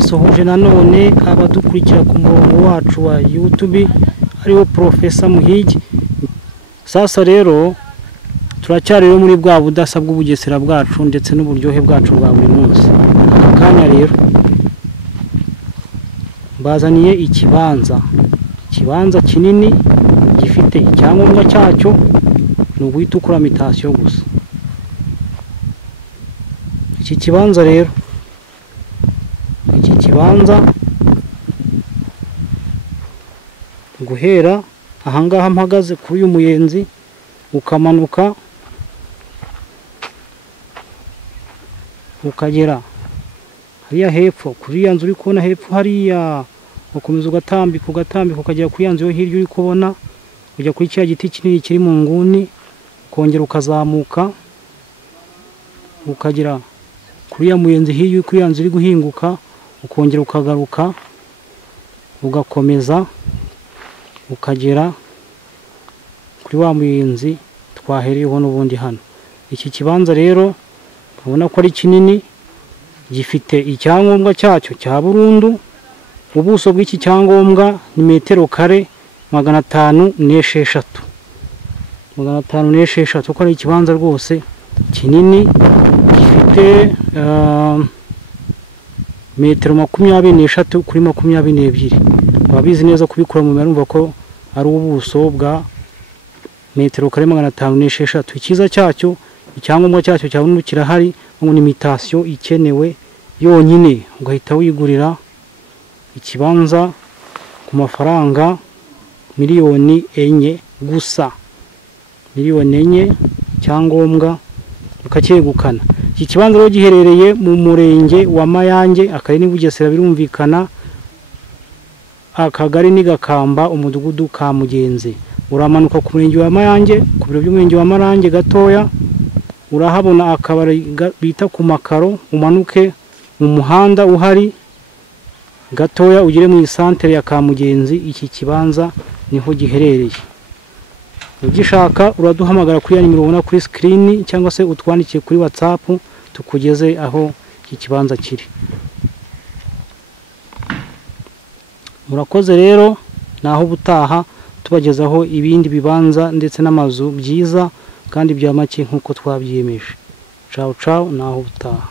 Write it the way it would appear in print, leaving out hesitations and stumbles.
ndabasuhuje nanone abadukurikira ku murongo wacu wa YouTube ariwo Professor Muhigi. Sasa rero turacyari muri bwa budasa bw'ubugesera bwacu ndetse n'uburyohe bwacu bwa buri munsi. Akanya rero bazaniye ikibanza kinini gifite icyangombwa cyacyo, ni uguhita ukora imitation gusa. Iki kibanza rero, iki kibanza guhera ahangaha mpagaze kuri uyu muyenzi ukamanuka ukagera hariya hepfo kuri ya nzu uri kubona hepfo hariya, ukomeza ugatambika ukagera kuri ya nzu yo hirya uri kubona, ujya kuri cya giti kinini kiri mu nguni, kongera ukazamuka ukagera kuri ya muyenzi hirya kuri ya nzu iri guhinguka, ukongera ukagaruka ugakomeza ukagera kuri wa muyenzi twahereyeho n'ubundi hano. Iki kibanza rero ubona ko ari kinini, gifite icyangombwa cyacyo cya burundu. Ubuso bw'iki cyangombwa ni metero kare 506. 506 ko ari ikibanza rwose kinini, gifite metero 23 kuri 22. Babizi neza kubikora mu marumva ko ari ubuso bwa metero kare 506. Ikiza cyacyo, icyangombwa cyacyo cya burundu kirahari, ngo ni imitation ikenewe yonyine, ugahita wigurira ikibanza ku mafaranga miliyoni 4 gusa. Miliyoni 4 cyangombwa ukacyegukana. Iki kibanza rero giherereye mu murenge wa Mayange, akari ni Bugesera birumvikana, akagari ni Gakamba, umudugudu ka Mugenzi. Uramanuka ku murenge wa Mayange, ku biro by'umurenge wa Mayange gatoya urahabona akabari bita ku Makaro, umanuke mu muhanda uhari gatoya ugire mu isantere ya Kamugenzi. Iki kibanza niho giherereye. Ugishaka uraduhamagara kuri ya nimero ubona kuri screen, cyangwa se utwandikiye kuri WhatsApp tukugeze aho iki kibanza kiri. Murakoze rero, naho butaha tubagezaho ibindi bibanza ndetse n'amazu byiza kandi bya make nkuko twabyiyemeje. Ciao ciao, naho butaha.